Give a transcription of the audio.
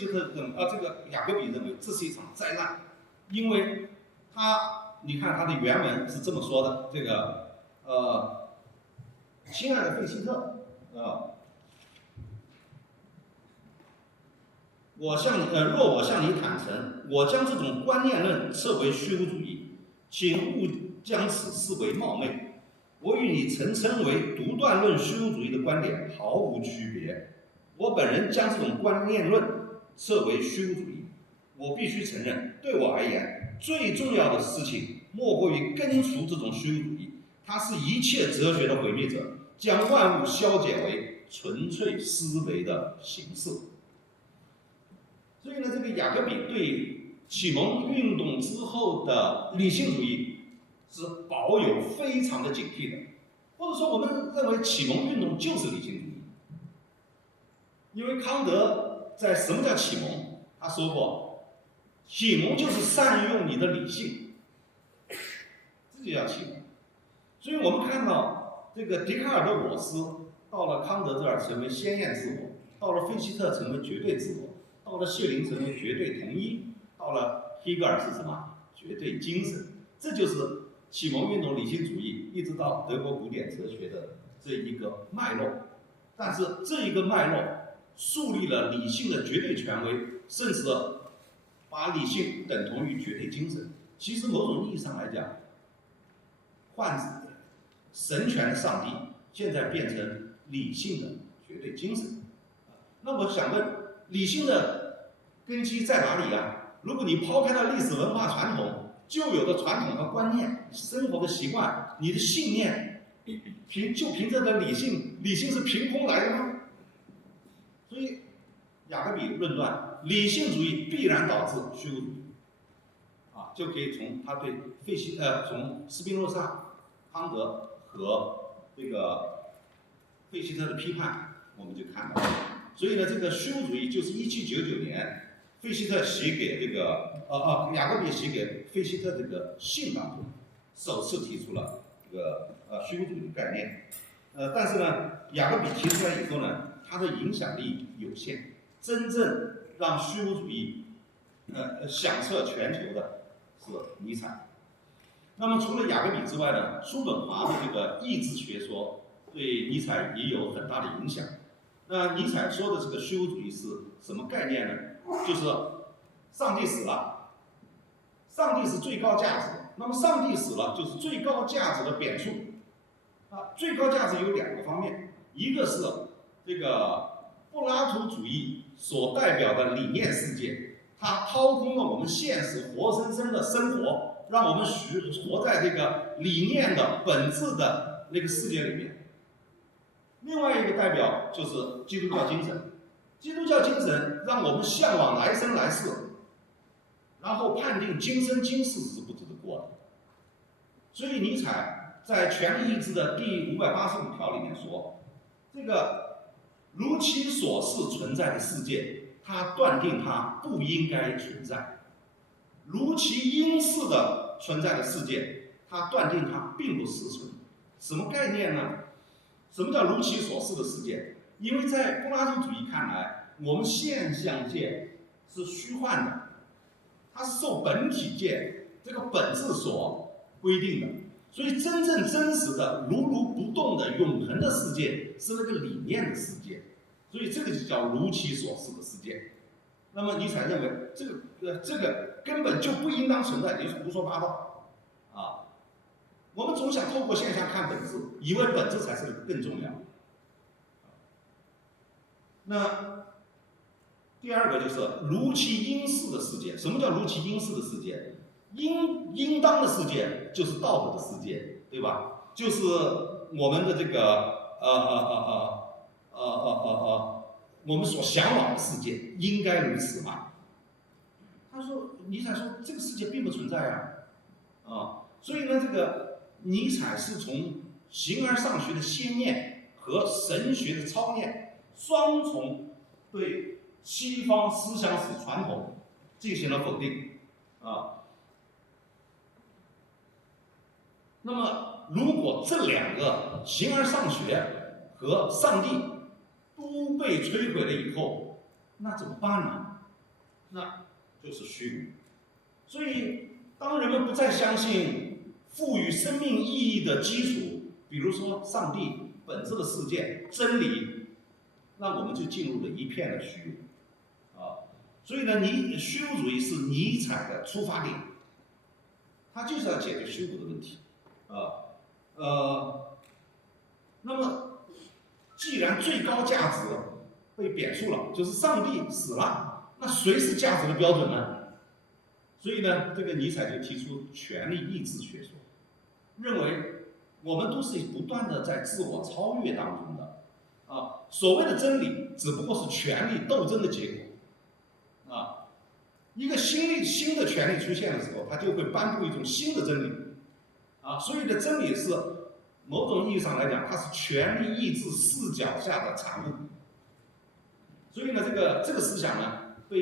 希特这个雅各比认为这是一场灾难，因为你看他的原文是这么说的，这个亲爱的费希特若我向你坦诚，我将这种观念论测为虚无主义，请勿将此视为冒昧。我与你曾称为独断论虚无主义的观点毫无区别。我本人将这种观念论测为虚无主义。我必须承认，对我而言，最重要的事情莫过于根除这种虚无主义。它是一切哲学的毁灭者，将万物消解为纯粹思维的形式。所以呢，这个雅各比对启蒙运动之后的理性主义是保有非常的警惕的，或者说我们认为启蒙运动就是理性主义。因为康德在《什么叫启蒙》他说过，启蒙就是善用你的理性，这就叫启蒙。所以我们看到这个笛卡尔的我思到了康德这儿成为鲜艳自我，到了费希特成为绝对自我，到了谢林成为绝对统一，到了黑格尔是什么？绝对精神。这就是启蒙运动理性主义一直到德国古典哲学的这一个脉络。但是这一个脉络树立了理性的绝对权威，甚至把理性等同于绝对精神。其实某种意义上来讲，神权的上帝现在变成理性的绝对精神。那我想问，理性的根基在哪里啊？如果你抛开了历史文化传统、旧有的传统和观念、生活的习惯，你的信念凭着的理性是凭空来的吗？所以雅各比论断，理性主义必然导致虚无主义，就可以从他对从斯宾诺莎、康德和这个费希特的批判，我们就看到了。所以呢，这个虚无主义就是1799年费希特写给这个雅各比写给费希特这个信当中，首次提出了这个虚无主义的概念。但是呢，雅各比提出来以后呢，它的影响力有限，真正让虚无主义响彻全球的是尼采。那么除了雅各比之外呢，叔本华的这个意志学说对尼采也有很大的影响。那尼采说的这个虚无主义是什么概念呢？就是上帝死了，上帝是最高价值，那么上帝死了就是最高价值的贬黜。最高价值有两个方面，一个是这个柏拉图主义所代表的理念世界，它掏空了我们现实活生生的生活，让我们活在这个理念的本质的那个世界里面。另外一个代表就是基督教精神，基督教精神让我们向往来生来世，然后判定今生今世是不值得过的。所以尼采在《权力意志》的第585条里面说，这个如其所示存在的世界，他断定它不应该存在；如其应示的存在的世界，他断定它并不实存。什么概念呢？什么叫如其所示的世界？因为在柏拉图主义看来，我们现象界是虚幻的，它是受本体界这个本质所规定的，所以真正真实的如如不动的永恒的世界是那个理念的世界，所以这个就叫如其所示的世界。那么尼采认为这个根本就不应当存在，也就是胡说八道我们总想透过现象看本质，以为本质才是更重要。那第二个就是如其应示的世界。什么叫如其应示的世界？应当的世界就是道德的世界，对吧？就是我们的这个我们所向往的世界，应该如此嘛？尼采说这个世界并不存在所以呢，这个尼采是从形而上学的先验和神学的超验双重对西方思想史传统进行了否定那么，如果这两个形而上学和上帝都被摧毁了以后，那怎么办呢？那就是虚无。所以，当人们不再相信赋予生命意义的基础，比如说上帝本质的世界、真理，那我们就进入了一片的虚无啊。所以呢，虚无主义是尼采的出发点，他就是要解决虚无的问题啊。那么既然最高价值被贬黜了，就是上帝死了，那谁是价值的标准呢？所以呢，这个尼采就提出权力意志学说，认为我们都是不断的在自我超越当中的啊。所谓的真理只不过是权力斗争的结果啊。一个新的权力出现的时候，它就会颁布一种新的真理啊。所以的真理是某种意义上来讲，它是权力意志视角下的产物。所以呢，这个思想呢，